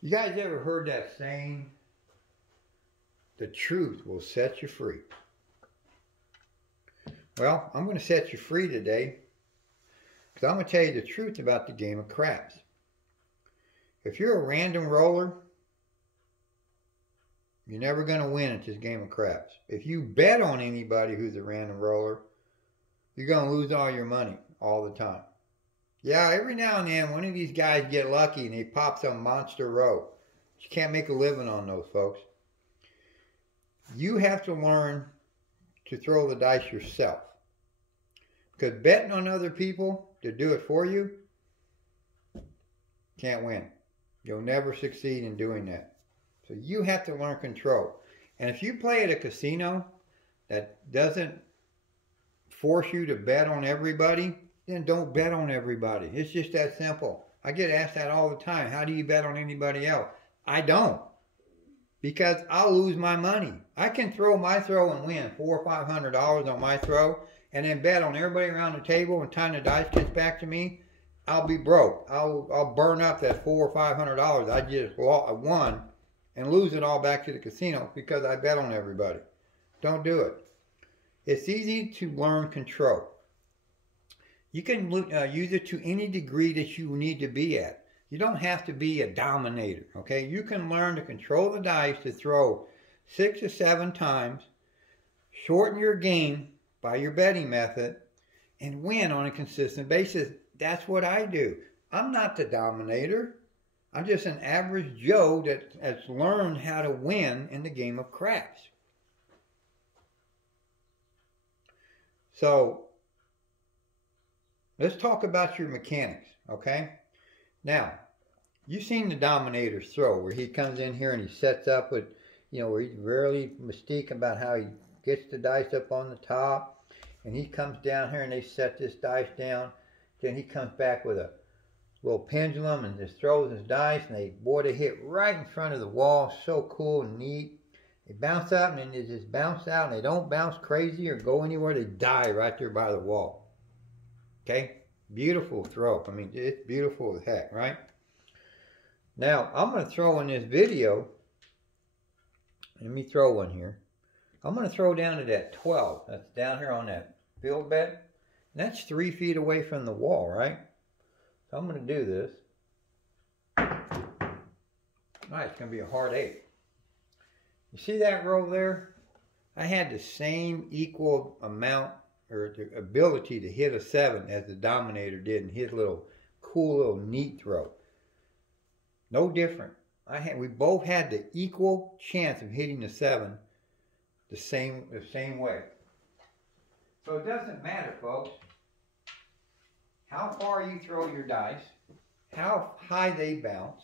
You guys ever heard that saying, the truth will set you free? Well, I'm going to set you free today because I'm going to tell you the truth about the game of craps. If you're a random roller, you're never going to win at this game of craps. If you bet on anybody who's a random roller, you're going to lose all your money all the time. Yeah, every now and then one of these guys get lucky and they pop some monster row. You can't make a living on those, folks. You have to learn to throw the dice yourself. Because betting on other people to do it for you, can't win. You'll never succeed in doing that. So you have to learn control. And if you play at a casino that doesn't force you to bet on everybody, then don't bet on everybody. It's just that simple. I get asked that all the time. How do you bet on anybody else? I don't. Because I'll lose my money. I can throw my throw and win $400 or $500 on my throw and then bet on everybody around the table, and time the dice gets back to me, I'll be broke. I'll burn up that $400 or $500 I just won and lose it all back to the casino because I bet on everybody. Don't do it. It's easy to learn control. You can use it to any degree that you need to be at. You don't have to be a dominator, okay? You can learn to control the dice to throw 6 or 7 times, shorten your game by your betting method, and win on a consistent basis. That's what I do. I'm not the dominator. I'm just an average Joe that's learned how to win in the game of craps. So, let's talk about your mechanics, okay? Now, you've seen the Dominator's throw where he comes in here and he sets up with, where he's really mystique about how he gets the dice up on the top and he comes down here and they set this dice down. Then he comes back with a little pendulum and just throws his dice and they hit right in front of the wall. So cool and neat. They bounce out and then they just bounce out and they don't bounce crazy or go anywhere. They die right there by the wall. Okay? Beautiful throw. I mean, it's beautiful as heck, right? Now, I'm going to throw in this video. Let me throw one here. I'm going to throw down to that 12. That's down here on that field bet. And that's 3 feet away from the wall, right? So I'm going to do this. All right, it's going to be a hard 8. You see that row there? I had the same equal amount or the ability to hit a 7 as the Dominator did in his little cool little neat throw. No different. We both had the equal chance of hitting the 7 the same way. So it doesn't matter, folks, how far you throw your dice, how high they bounce,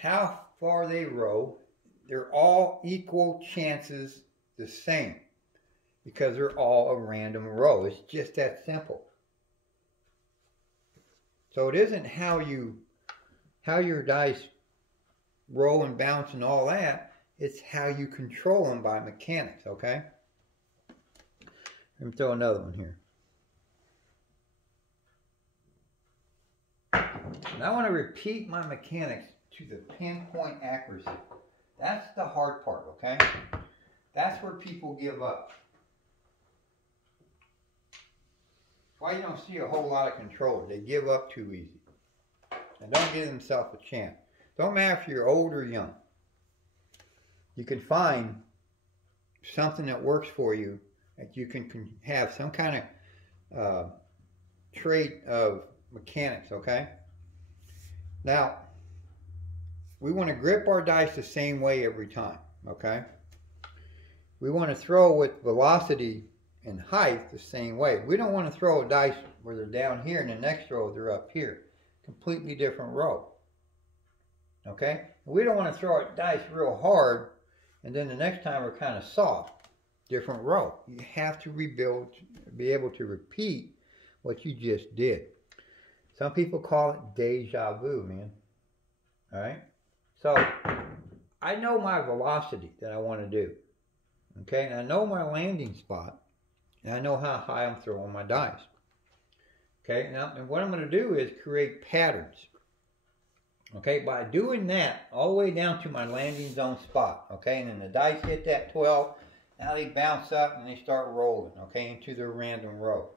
how far they roll. They're all equal chances the same because they're all a random row. It's just that simple. So it isn't how your dice roll and bounce and all that. It's how you control them by mechanics, okay? Let me throw another one here. And I want to repeat my mechanics to the pinpoint accuracy. That's the hard part, okay? That's where people give up. That's why you don't see a whole lot of controllers. They give up too easy. And don't give themselves a chance. Don't matter if you're old or young. You can find something that works for you, that you can have some kind of trait of mechanics, okay? Now, we want to grip our dice the same way every time, okay? We want to throw with velocity and height the same way. We don't want to throw a dice where they're down here and the next row they're up here. Completely different row, okay? We don't want to throw a dice real hard and then the next time we're kind of soft. Different row. You have to be able to repeat what you just did. Some people call it deja vu, man. All right? So, I know my velocity that I want to do. Okay? And I know my landing spot. And I know how high I'm throwing my dice. Okay? Now, and what I'm going to do is create patterns. Okay, by doing that all the way down to my landing zone spot, okay, and then the dice hit that 12, now they bounce up and they start rolling, okay, into their random row.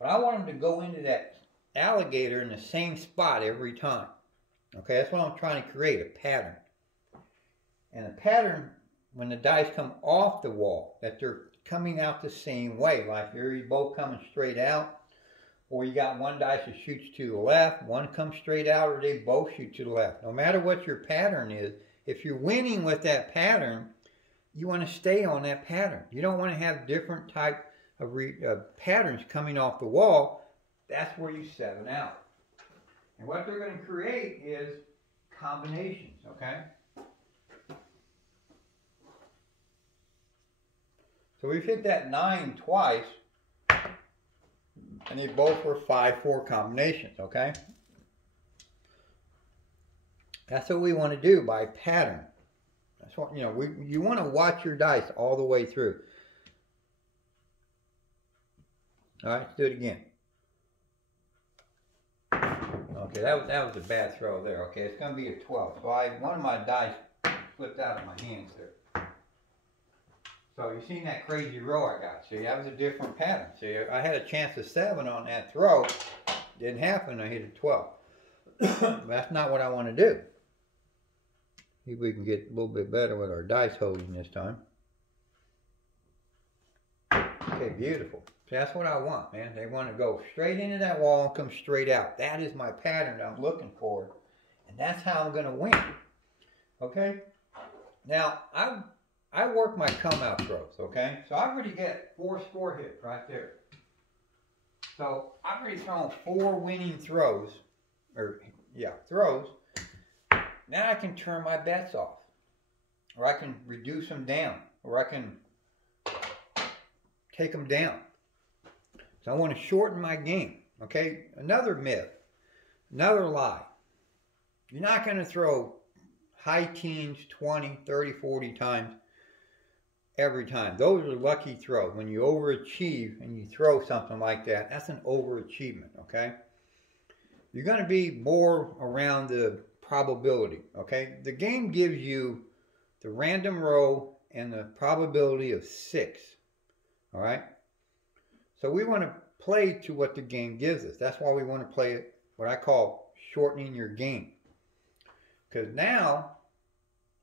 But I want them to go into that alligator in the same spot every time. Okay, that's what I'm trying to create, a pattern. And a pattern, when the dice come off the wall, that they're coming out the same way, like you're both coming straight out, or you got one dice that shoots to the left, one comes straight out, or they both shoot to the left. No matter what your pattern is, if you're winning with that pattern, you want to stay on that pattern. You don't want to have different type of patterns coming off the wall. That's where you 7 out. And what they're going to create is combinations, okay? So we've hit that 9 twice, and they both were 5-4 combinations, okay? That's what we want to do by pattern. That's what, you want to watch your dice all the way through. All right, let's do it again. Okay, that was a bad throw there. Okay, it's going to be a 12. So one of my dice flipped out of my hands there. So you seen that crazy row I got. See, that was a different pattern. See, I had a chance of 7 on that throw. Didn't happen. I hit a 12. That's not what I want to do. See if we can get a little bit better with our dice holding this time. Okay, beautiful. See, that's what I want, man. They want to go straight into that wall and come straight out. That is my pattern I'm looking for. And that's how I'm going to win. Okay? Now, I work my come-out throws, okay? So I already get 4 score hits right there. So I've already thrown 4 winning throws. Throws. Now I can turn my bets off. Or I can reduce them down. Or I can take them down. So I want to shorten my game, okay? Another myth, another lie. You're not going to throw high teens 20, 30, 40 times every time. Those are lucky throws. When you overachieve and you throw something like that, that's an overachievement, okay? You're going to be more around the probability, okay? The game gives you the random row and the probability of 6, all right? So we want to play to what the game gives us. That's why we want to play it, what I call shortening your game. Because now,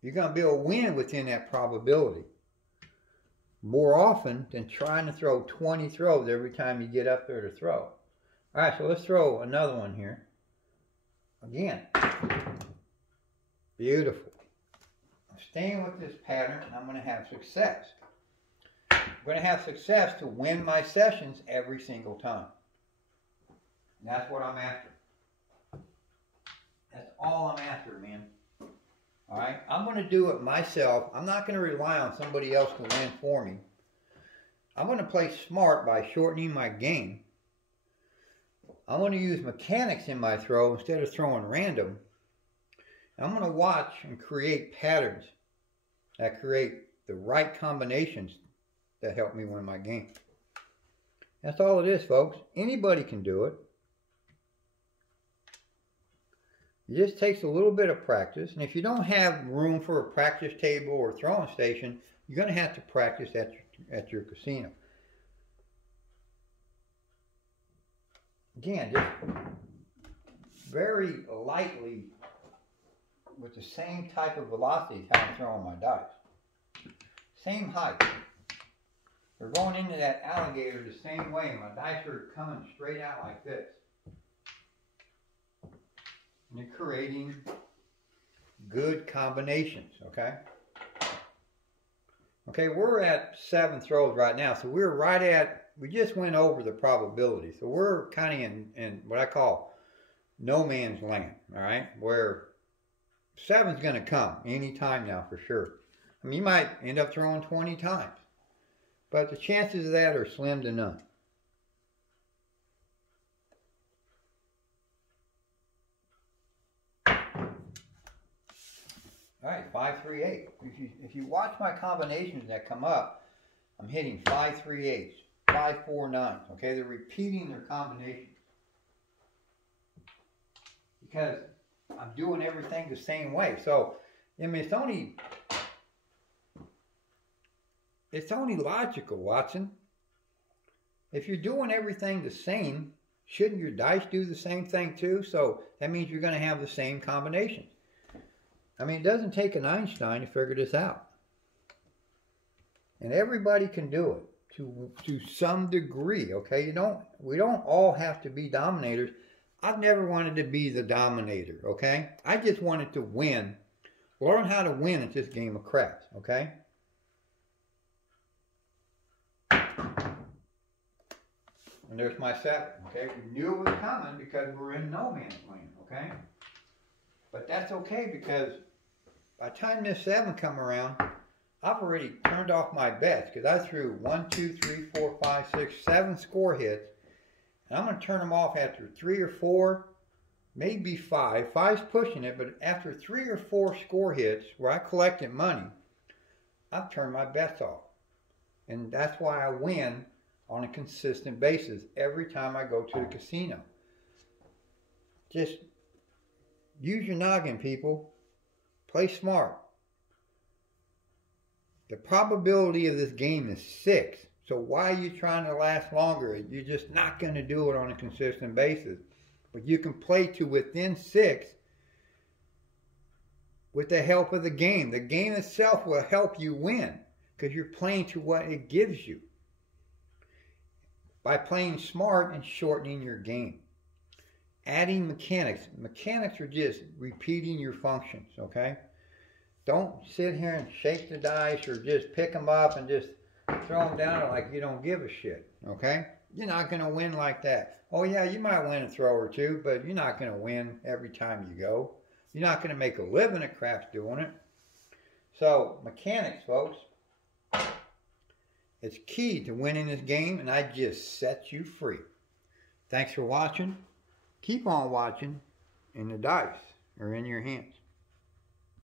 you're going to be able to win within that probability more often than trying to throw 20 throws every time you get up there to throw. All right, so let's throw another one here. Again. Beautiful. I'm staying with this pattern and I'm going to have success. I'm going to have success to win my sessions every single time. And that's what I'm after. That's all I'm after, man. All right? I'm going to do it myself. I'm not going to rely on somebody else to win for me. I'm going to play smart by shortening my game. I'm going to use mechanics in my throw instead of throwing random. I'm going to watch and create patterns that create the right combinations that help me win my game. That's all it is, folks. Anybody can do it. It just takes a little bit of practice. And if you don't have room for a practice table or throwing station, you're going to have to practice at your casino. Again, just very lightly with the same type of velocity as how I'm throwing my dice. Same height. They're going into that alligator the same way. My dice are coming straight out like this. And you're creating good combinations, okay? Okay, we're at 7 throws right now. So we're right at, we just went over the probability. So we're kind of in what I call no man's land, all right? Where 7's going to come anytime now for sure. I mean, you might end up throwing 20 times. But the chances of that are slim to none. All right, 5, 3, 8. If you watch my combinations that come up, I'm hitting 5, 3, 8s, 5, 4, 9s. Okay, they're repeating their combinations. Because I'm doing everything the same way. So, I mean, it's only logical, Watson. If you're doing everything the same, shouldn't your dice do the same thing too? So that means you're going to have the same combinations. I mean, it doesn't take an Einstein to figure this out. And everybody can do it to some degree, okay? We don't all have to be dominators. I've never wanted to be the dominator, okay? I just wanted to win. Learn how to win at this game of craps, okay? And there's my 7, okay? We knew it was coming because we're in no man's land, okay? But that's okay because by the time this 7 come around, I've already turned off my bets because I threw 1, 2, 3, 4, 5, 6, 7 score hits. And I'm going to turn them off after 3 or 4, maybe 5. 5's pushing it, but after 3 or 4 score hits where I collected money, I've turned my bets off. And that's why I win on a consistent basis every time I go to the casino. Just use your noggin, people. Play smart. The probability of this game is 6. So why are you trying to last longer? You're just not going to do it on a consistent basis. But you can play to within 6 with the help of the game. The game itself will help you win because you're playing to what it gives you. By playing smart and shortening your game. Adding mechanics. Mechanics are just repeating your functions, okay? Don't sit here and shake the dice or just pick them up and just throw them down like you don't give a shit, okay? You're not going to win like that. Oh yeah, you might win a throw or two, but you're not going to win every time you go. You're not going to make a living at craps doing it. So, mechanics, folks. It's key to winning this game, and I just set you free. Thanks for watching. Keep on watching, and the dice are in your hands.